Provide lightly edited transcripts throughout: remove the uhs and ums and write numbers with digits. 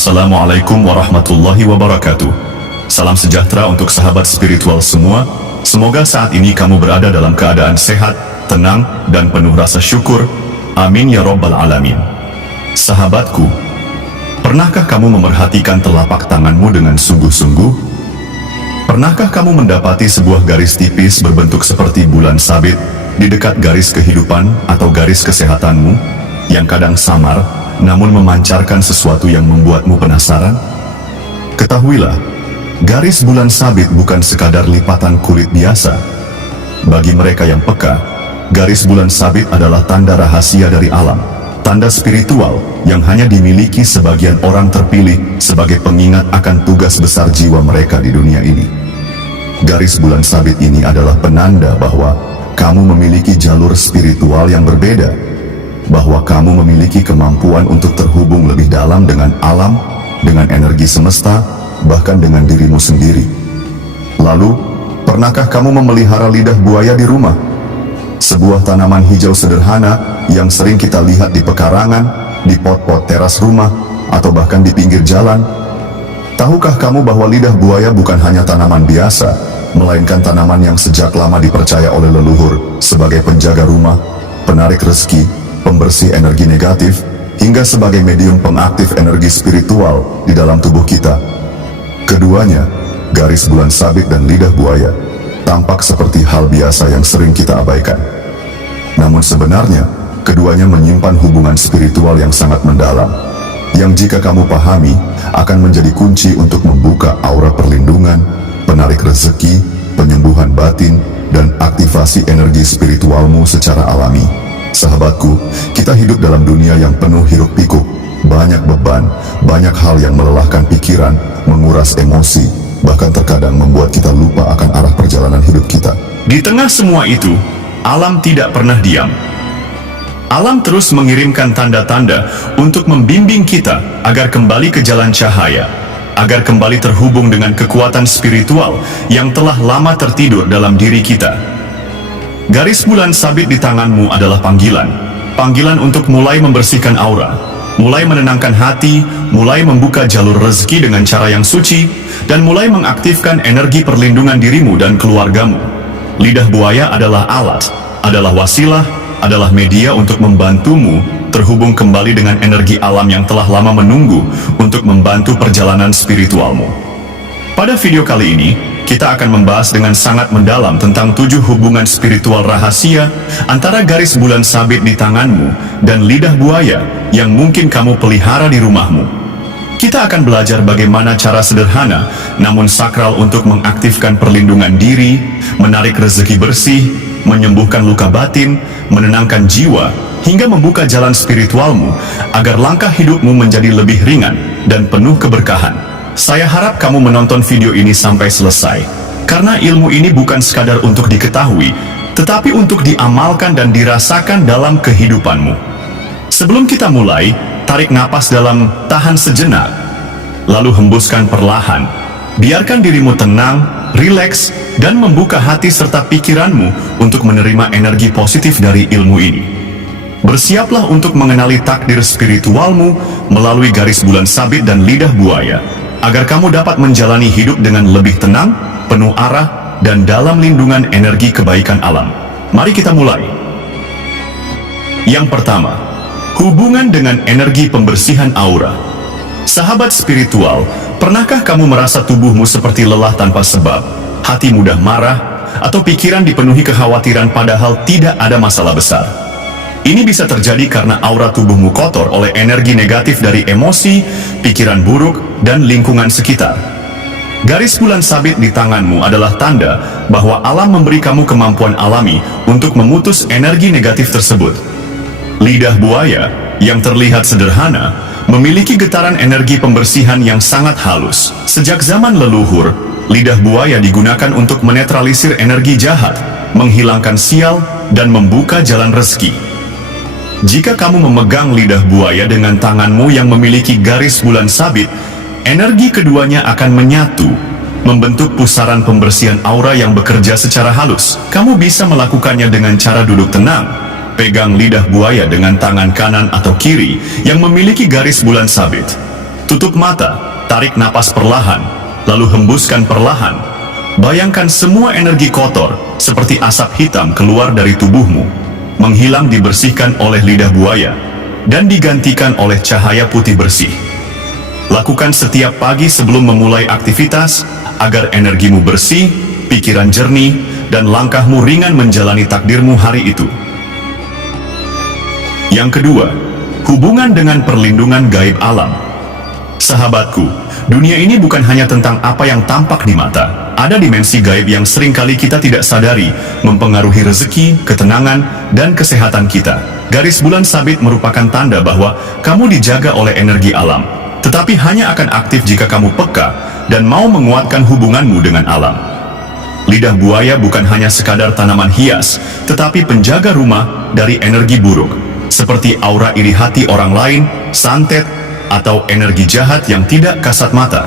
Assalamualaikum warahmatullahi wabarakatuh. Salam sejahtera untuk sahabat spiritual semua. Semoga saat ini kamu berada dalam keadaan sehat, tenang, dan penuh rasa syukur. Amin ya rabbal alamin. Sahabatku, pernahkah kamu memerhatikan telapak tanganmu dengan sungguh-sungguh? Pernahkah kamu mendapati sebuah garis tipis berbentuk seperti bulan sabit di dekat garis kehidupan atau garis kesehatanmu, yang kadang samar, namun memancarkan sesuatu yang membuatmu penasaran? Ketahuilah, garis bulan sabit bukan sekadar lipatan kulit biasa. Bagi mereka yang peka, garis bulan sabit adalah tanda rahasia dari alam, tanda spiritual yang hanya dimiliki sebagian orang terpilih sebagai pengingat akan tugas besar jiwa mereka di dunia ini. Garis bulan sabit ini adalah penanda bahwa kamu memiliki jalur spiritual yang berbeda, bahwa kamu memiliki kemampuan untuk terhubung lebih dalam dengan alam, dengan energi semesta, bahkan dengan dirimu sendiri. Lalu, pernahkah kamu memelihara lidah buaya di rumah? Sebuah tanaman hijau sederhana yang sering kita lihat di pekarangan, di pot-pot teras rumah, atau bahkan di pinggir jalan. Tahukah kamu bahwa lidah buaya bukan hanya tanaman biasa, melainkan tanaman yang sejak lama dipercaya oleh leluhur sebagai penjaga rumah, penarik rezeki, pembersih energi negatif, hingga sebagai medium pengaktif energi spiritual di dalam tubuh kita. Keduanya, garis bulan sabit dan lidah buaya, tampak seperti hal biasa yang sering kita abaikan. Namun sebenarnya, keduanya menyimpan hubungan spiritual yang sangat mendalam, yang jika kamu pahami, akan menjadi kunci untuk membuka aura perlindungan, penarik rezeki, penyembuhan batin, dan aktivasi energi spiritualmu secara alami. Sahabatku, kita hidup dalam dunia yang penuh hiruk-pikuk, banyak beban, banyak hal yang melelahkan pikiran, menguras emosi, bahkan terkadang membuat kita lupa akan arah perjalanan hidup kita. Di tengah semua itu, alam tidak pernah diam. Alam terus mengirimkan tanda-tanda untuk membimbing kita agar kembali ke jalan cahaya, agar kembali terhubung dengan kekuatan spiritual yang telah lama tertidur dalam diri kita. Garis bulan sabit di tanganmu adalah panggilan. Panggilan untuk mulai membersihkan aura, mulai menenangkan hati, mulai membuka jalur rezeki dengan cara yang suci, dan mulai mengaktifkan energi perlindungan dirimu dan keluargamu. Lidah buaya adalah alat, adalah wasilah, adalah media untuk membantumu terhubung kembali dengan energi alam yang telah lama menunggu untuk membantu perjalanan spiritualmu. Pada video kali ini, kita akan membahas dengan sangat mendalam tentang 7 hubungan spiritual rahasia antara garis bulan sabit di tanganmu dan lidah buaya yang mungkin kamu pelihara di rumahmu. Kita akan belajar bagaimana cara sederhana namun sakral untuk mengaktifkan perlindungan diri, menarik rezeki bersih, menyembuhkan luka batin, menenangkan jiwa, hingga membuka jalan spiritualmu agar langkah hidupmu menjadi lebih ringan dan penuh keberkahan. Saya harap kamu menonton video ini sampai selesai, karena ilmu ini bukan sekadar untuk diketahui, tetapi untuk diamalkan dan dirasakan dalam kehidupanmu. Sebelum kita mulai, tarik napas dalam, tahan sejenak, lalu hembuskan perlahan. Biarkan dirimu tenang, rileks, dan membuka hati serta pikiranmu untuk menerima energi positif dari ilmu ini. Bersiaplah untuk mengenali takdir spiritualmu melalui garis bulan sabit dan lidah buaya, agar kamu dapat menjalani hidup dengan lebih tenang, penuh arah, dan dalam lindungan energi kebaikan alam. Mari kita mulai. Yang pertama, hubungan dengan energi pembersihan aura. Sahabat spiritual, pernahkah kamu merasa tubuhmu seperti lelah tanpa sebab, hati mudah marah, atau pikiran dipenuhi kekhawatiran padahal tidak ada masalah besar? Ini bisa terjadi karena aura tubuhmu kotor oleh energi negatif dari emosi, pikiran buruk, dan lingkungan sekitar. Garis bulan sabit di tanganmu adalah tanda bahwa alam memberi kamu kemampuan alami untuk memutus energi negatif tersebut. Lidah buaya, yang terlihat sederhana, memiliki getaran energi pembersihan yang sangat halus. Sejak zaman leluhur, lidah buaya digunakan untuk menetralisir energi jahat, menghilangkan sial, dan membuka jalan rezeki. Jika kamu memegang lidah buaya dengan tanganmu yang memiliki garis bulan sabit, energi keduanya akan menyatu, membentuk pusaran pembersihan aura yang bekerja secara halus. Kamu bisa melakukannya dengan cara duduk tenang, pegang lidah buaya dengan tangan kanan atau kiri yang memiliki garis bulan sabit. Tutup mata, tarik napas perlahan, lalu hembuskan perlahan. Bayangkan semua energi kotor seperti asap hitam keluar dari tubuhmu, menghilang dibersihkan oleh lidah buaya, dan digantikan oleh cahaya putih bersih. Lakukan setiap pagi sebelum memulai aktivitas, agar energimu bersih, pikiran jernih, dan langkahmu ringan menjalani takdirmu hari itu. Yang kedua, hubungan dengan perlindungan gaib alam. Sahabatku, dunia ini bukan hanya tentang apa yang tampak di mata. Ada dimensi gaib yang seringkali kita tidak sadari, mempengaruhi rezeki, ketenangan, dan kesehatan kita. Garis bulan sabit merupakan tanda bahwa kamu dijaga oleh energi alam, tetapi hanya akan aktif jika kamu peka dan mau menguatkan hubunganmu dengan alam. Lidah buaya bukan hanya sekadar tanaman hias, tetapi penjaga rumah dari energi buruk, seperti aura iri hati orang lain, santet, atau energi jahat yang tidak kasat mata.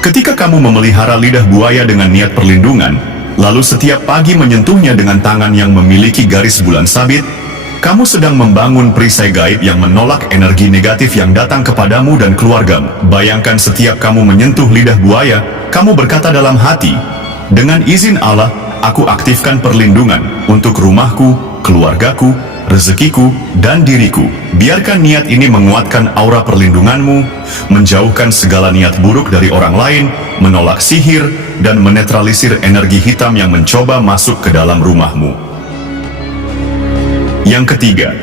Ketika kamu memelihara lidah buaya dengan niat perlindungan, lalu setiap pagi menyentuhnya dengan tangan yang memiliki garis bulan sabit, kamu sedang membangun perisai gaib yang menolak energi negatif yang datang kepadamu dan keluargamu. Bayangkan setiap kamu menyentuh lidah buaya, kamu berkata dalam hati, "Dengan izin Allah, aku aktifkan perlindungan untuk rumahku, keluargaku, rezekiku, dan diriku." Biarkan niat ini menguatkan aura perlindunganmu, menjauhkan segala niat buruk dari orang lain, menolak sihir, dan menetralisir energi hitam yang mencoba masuk ke dalam rumahmu. Yang ketiga,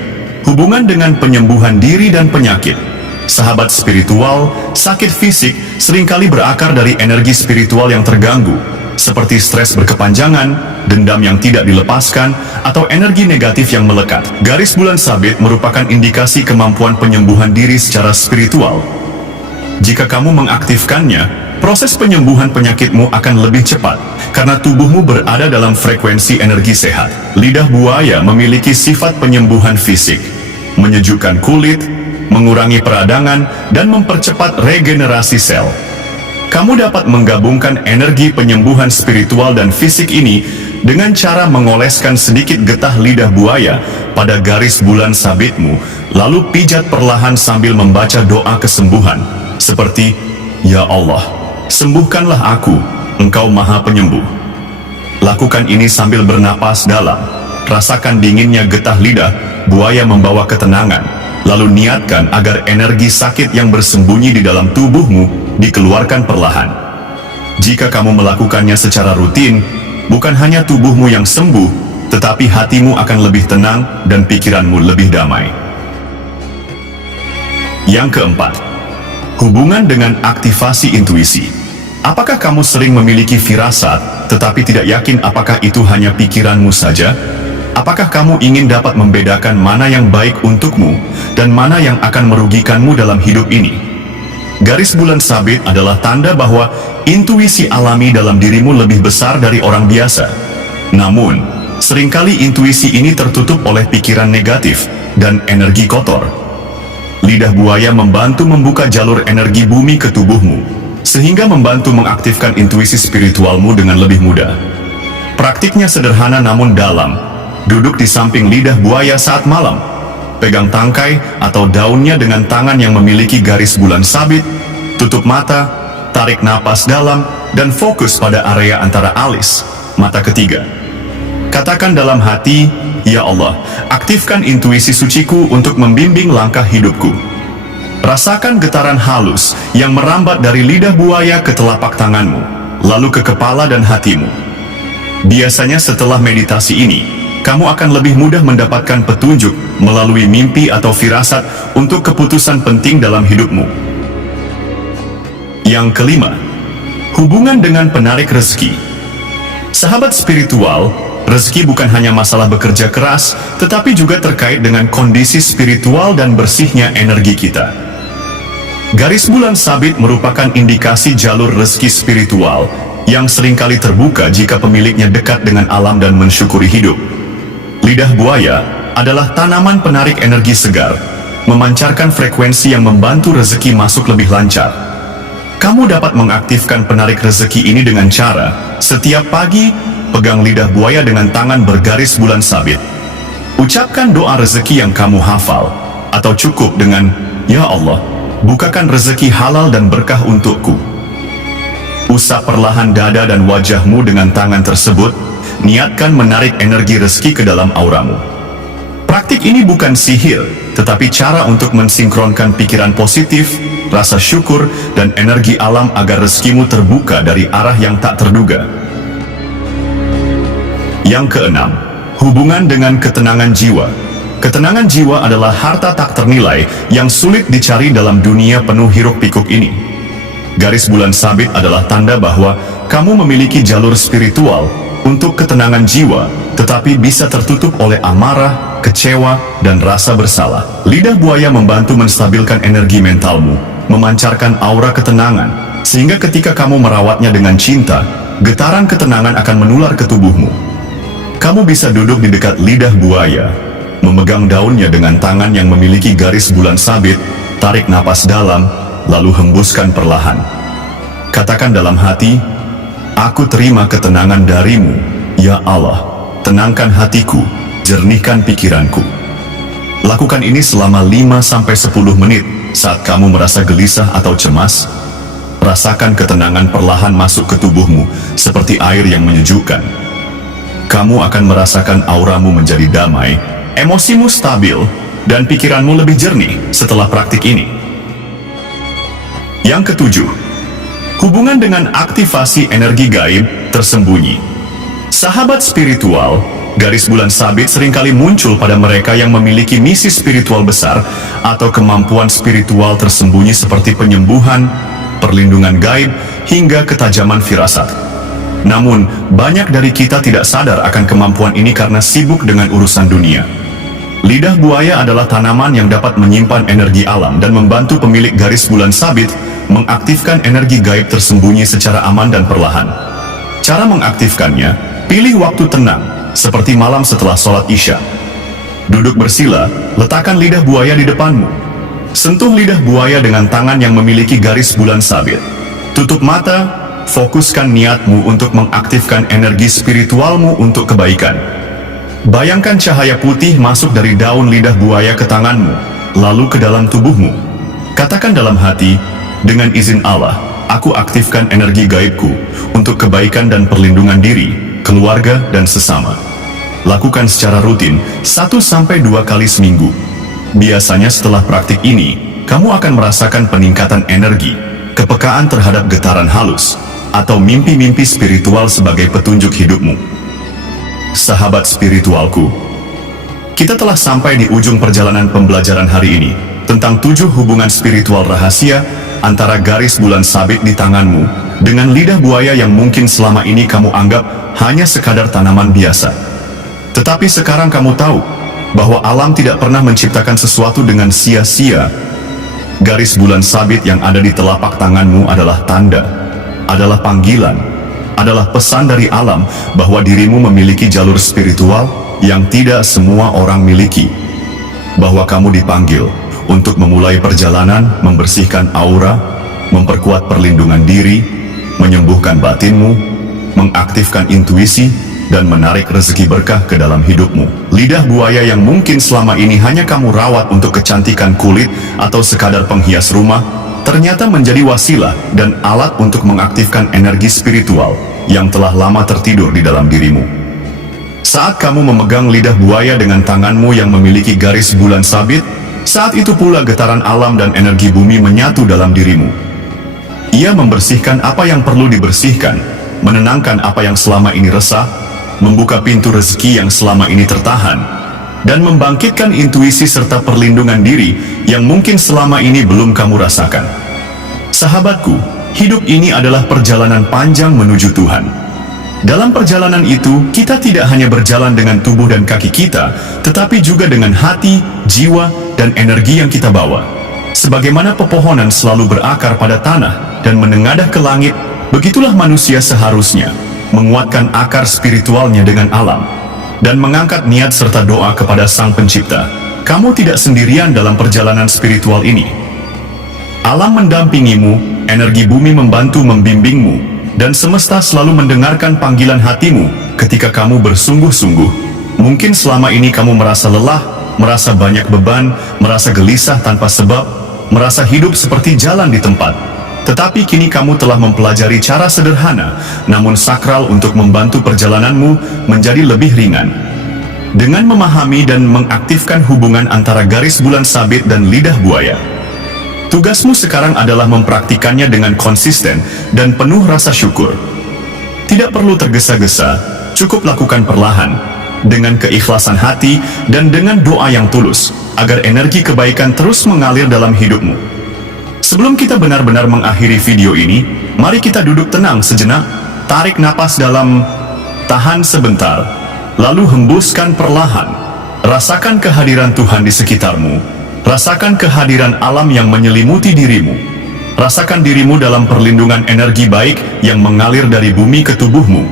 hubungan dengan penyembuhan diri dan penyakit. Sahabat spiritual, sakit fisik seringkali berakar dari energi spiritual yang terganggu, seperti stres berkepanjangan, dendam yang tidak dilepaskan, atau energi negatif yang melekat. Garis bulan sabit merupakan indikasi kemampuan penyembuhan diri secara spiritual. Jika kamu mengaktifkannya, proses penyembuhan penyakitmu akan lebih cepat, karena tubuhmu berada dalam frekuensi energi sehat. Lidah buaya memiliki sifat penyembuhan fisik, menyejukkan kulit, mengurangi peradangan, dan mempercepat regenerasi sel. Kamu dapat menggabungkan energi penyembuhan spiritual dan fisik ini dengan cara mengoleskan sedikit getah lidah buaya pada garis bulan sabitmu, lalu pijat perlahan sambil membaca doa kesembuhan, seperti, "Ya Allah, sembuhkanlah aku, Engkau Maha Penyembuh." Lakukan ini sambil bernapas dalam, rasakan dinginnya getah lidah buaya membawa ketenangan, lalu niatkan agar energi sakit yang bersembunyi di dalam tubuhmu dikeluarkan perlahan. Jika kamu melakukannya secara rutin, bukan hanya tubuhmu yang sembuh, tetapi hatimu akan lebih tenang dan pikiranmu lebih damai. Yang keempat, hubungan dengan aktivasi intuisi. Apakah kamu sering memiliki firasat, tetapi tidak yakin apakah itu hanya pikiranmu saja? Apakah kamu ingin dapat membedakan mana yang baik untukmu dan mana yang akan merugikanmu dalam hidup ini? Garis bulan sabit adalah tanda bahwa intuisi alami dalam dirimu lebih besar dari orang biasa. Namun, seringkali intuisi ini tertutup oleh pikiran negatif dan energi kotor. Lidah buaya membantu membuka jalur energi bumi ke tubuhmu, sehingga membantu mengaktifkan intuisi spiritualmu dengan lebih mudah. Praktiknya sederhana namun dalam. Duduk di samping lidah buaya saat malam, pegang tangkai atau daunnya dengan tangan yang memiliki garis bulan sabit, tutup mata, tarik napas dalam, dan fokus pada area antara alis, mata ketiga. Katakan dalam hati, "Ya Allah, aktifkan intuisi suciku untuk membimbing langkah hidupku." Rasakan getaran halus yang merambat dari lidah buaya ke telapak tanganmu, lalu ke kepala dan hatimu. Biasanya setelah meditasi ini, kamu akan lebih mudah mendapatkan petunjuk melalui mimpi atau firasat untuk keputusan penting dalam hidupmu. Yang kelima, hubungan dengan penarik rezeki. Sahabat spiritual, rezeki bukan hanya masalah bekerja keras, tetapi juga terkait dengan kondisi spiritual dan bersihnya energi kita. Garis bulan sabit merupakan indikasi jalur rezeki spiritual yang seringkali terbuka jika pemiliknya dekat dengan alam dan mensyukuri hidup. Lidah buaya adalah tanaman penarik energi segar, memancarkan frekuensi yang membantu rezeki masuk lebih lancar. Kamu dapat mengaktifkan penarik rezeki ini dengan cara, setiap pagi, pegang lidah buaya dengan tangan bergaris bulan sabit. Ucapkan doa rezeki yang kamu hafal, atau cukup dengan, "Ya Allah, bukakan rezeki halal dan berkah untukku. Usap perlahan dada dan wajahmu dengan tangan tersebut, niatkan menarik energi rezeki ke dalam auramu. Praktik ini bukan sihir, tetapi cara untuk mensinkronkan pikiran positif, rasa syukur, dan energi alam agar rezekimu terbuka dari arah yang tak terduga. Yang keenam, hubungan dengan ketenangan jiwa. Ketenangan jiwa adalah harta tak ternilai yang sulit dicari dalam dunia penuh hiruk-pikuk ini. Garis bulan sabit adalah tanda bahwa kamu memiliki jalur spiritual untuk ketenangan jiwa, tetapi bisa tertutup oleh amarah, kecewa, dan rasa bersalah. Lidah buaya membantu menstabilkan energi mentalmu, memancarkan aura ketenangan, sehingga ketika kamu merawatnya dengan cinta, getaran ketenangan akan menular ke tubuhmu. Kamu bisa duduk di dekat lidah buaya, memegang daunnya dengan tangan yang memiliki garis bulan sabit, tarik napas dalam, lalu hembuskan perlahan. Katakan dalam hati, aku terima ketenangan darimu, ya Allah. Tenangkan hatiku, jernihkan pikiranku. Lakukan ini selama 5-10 menit. Saat kamu merasa gelisah atau cemas, rasakan ketenangan perlahan masuk ke tubuhmu, seperti air yang menyejukkan. Kamu akan merasakan auramu menjadi damai, emosimu stabil, dan pikiranmu lebih jernih setelah praktik ini. Yang ketujuh, hubungan dengan aktivasi energi gaib tersembunyi. Sahabat spiritual, garis bulan sabit seringkali muncul pada mereka yang memiliki misi spiritual besar atau kemampuan spiritual tersembunyi seperti penyembuhan, perlindungan gaib, hingga ketajaman firasat. Namun, banyak dari kita tidak sadar akan kemampuan ini karena sibuk dengan urusan dunia. Lidah buaya adalah tanaman yang dapat menyimpan energi alam dan membantu pemilik garis bulan sabit mengaktifkan energi gaib tersembunyi secara aman dan perlahan. Cara mengaktifkannya, pilih waktu tenang, seperti malam setelah sholat Isya. Duduk bersila, letakkan lidah buaya di depanmu. Sentuh lidah buaya dengan tangan yang memiliki garis bulan sabit. Tutup mata, fokuskan niatmu untuk mengaktifkan energi spiritualmu untuk kebaikan. Bayangkan cahaya putih masuk dari daun lidah buaya ke tanganmu, lalu ke dalam tubuhmu. Katakan dalam hati, dengan izin Allah, aku aktifkan energi gaibku untuk kebaikan dan perlindungan diri, keluarga, dan sesama. Lakukan secara rutin 1-2 kali seminggu. Biasanya setelah praktik ini, kamu akan merasakan peningkatan energi, kepekaan terhadap getaran halus, atau mimpi-mimpi spiritual sebagai petunjuk hidupmu. Sahabat spiritualku, kita telah sampai di ujung perjalanan pembelajaran hari ini tentang 7 hubungan spiritual rahasia antara garis bulan sabit di tanganmu dengan lidah buaya yang mungkin selama ini kamu anggap hanya sekadar tanaman biasa. Tetapi sekarang kamu tahu bahwa alam tidak pernah menciptakan sesuatu dengan sia-sia. Garis bulan sabit yang ada di telapak tanganmu adalah tanda, adalah panggilan, adalah pesan dari alam bahwa dirimu memiliki jalur spiritual yang tidak semua orang miliki. Bahwa kamu dipanggil untuk memulai perjalanan membersihkan aura, memperkuat perlindungan diri, menyembuhkan batinmu, mengaktifkan intuisi, dan menarik rezeki berkah ke dalam hidupmu. Lidah buaya yang mungkin selama ini hanya kamu rawat untuk kecantikan kulit atau sekadar penghias rumah, ternyata menjadi wasilah dan alat untuk mengaktifkan energi spiritual yang telah lama tertidur di dalam dirimu. Saat kamu memegang lidah buaya dengan tanganmu yang memiliki garis bulan sabit, saat itu pula getaran alam dan energi bumi menyatu dalam dirimu. Ia membersihkan apa yang perlu dibersihkan, menenangkan apa yang selama ini resah, membuka pintu rezeki yang selama ini tertahan, dan membangkitkan intuisi serta perlindungan diri yang mungkin selama ini belum kamu rasakan. Sahabatku, hidup ini adalah perjalanan panjang menuju Tuhan. Dalam perjalanan itu, kita tidak hanya berjalan dengan tubuh dan kaki kita, tetapi juga dengan hati, jiwa, dan energi yang kita bawa. Sebagaimana pepohonan selalu berakar pada tanah dan menengadah ke langit, begitulah manusia seharusnya menguatkan akar spiritualnya dengan alam dan mengangkat niat serta doa kepada Sang Pencipta. Kamu tidak sendirian dalam perjalanan spiritual ini. Alam mendampingimu, energi bumi membantu membimbingmu, dan semesta selalu mendengarkan panggilan hatimu ketika kamu bersungguh-sungguh. Mungkin selama ini kamu merasa lelah, merasa banyak beban, merasa gelisah tanpa sebab, merasa hidup seperti jalan di tempat. Tetapi kini kamu telah mempelajari cara sederhana, namun sakral untuk membantu perjalananmu menjadi lebih ringan. Dengan memahami dan mengaktifkan hubungan antara garis bulan sabit dan lidah buaya, tugasmu sekarang adalah mempraktikannya dengan konsisten dan penuh rasa syukur. Tidak perlu tergesa-gesa, cukup lakukan perlahan, dengan keikhlasan hati dan dengan doa yang tulus, agar energi kebaikan terus mengalir dalam hidupmu. Sebelum kita benar-benar mengakhiri video ini, mari kita duduk tenang sejenak, tarik napas dalam, tahan sebentar, lalu hembuskan perlahan. Rasakan kehadiran Tuhan di sekitarmu, rasakan kehadiran alam yang menyelimuti dirimu. Rasakan dirimu dalam perlindungan energi baik yang mengalir dari bumi ke tubuhmu.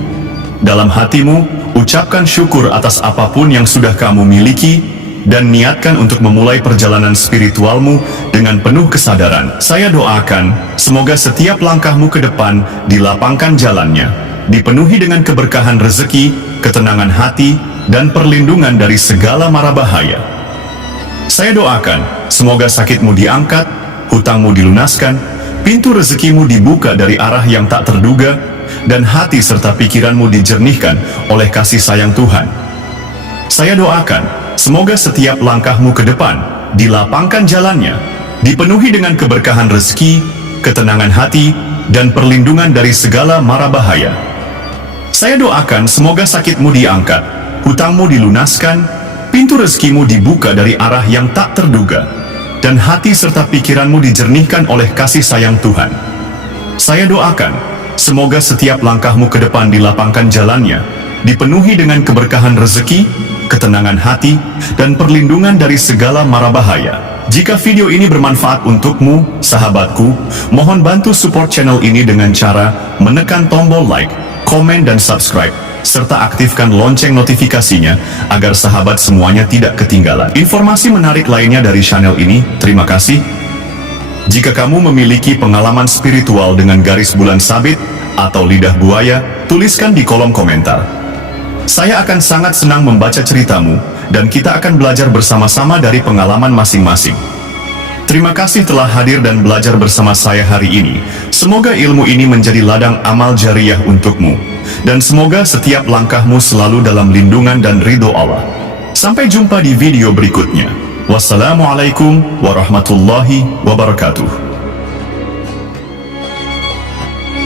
Dalam hatimu, ucapkan syukur atas apapun yang sudah kamu miliki, dan niatkan untuk memulai perjalanan spiritualmu dengan penuh kesadaran. Saya doakan, semoga setiap langkahmu ke depan dilapangkan jalannya, dipenuhi dengan keberkahan rezeki, ketenangan hati, dan perlindungan dari segala mara bahaya. Saya doakan, semoga sakitmu diangkat, hutangmu dilunaskan, pintu rezekimu dibuka dari arah yang tak terduga, dan hati serta pikiranmu dijernihkan oleh kasih sayang Tuhan. Saya doakan, semoga setiap langkahmu ke depan dilapangkan jalannya, dipenuhi dengan keberkahan rezeki, ketenangan hati, dan perlindungan dari segala mara bahaya. Saya doakan semoga sakitmu diangkat, hutangmu dilunaskan, pintu rezekimu dibuka dari arah yang tak terduga, dan hati serta pikiranmu dijernihkan oleh kasih sayang Tuhan. Saya doakan, semoga setiap langkahmu ke depan dilapangkan jalannya, dipenuhi dengan keberkahan rezeki, ketenangan hati, dan perlindungan dari segala mara bahaya. Jika video ini bermanfaat untukmu, sahabatku, mohon bantu support channel ini dengan cara menekan tombol like, komen, dan subscribe, serta aktifkan lonceng notifikasinya agar sahabat semuanya tidak ketinggalan informasi menarik lainnya dari channel ini. Terima kasih. Jika kamu memiliki pengalaman spiritual dengan garis bulan sabit atau lidah buaya, tuliskan di kolom komentar. Saya akan sangat senang membaca ceritamu, dan kita akan belajar bersama-sama dari pengalaman masing-masing. Terima kasih telah hadir dan belajar bersama saya hari ini. Semoga ilmu ini menjadi ladang amal jariah untukmu, dan semoga setiap langkahmu selalu dalam lindungan dan ridho Allah. Sampai jumpa di video berikutnya. Wassalamualaikum warahmatullahi wabarakatuh.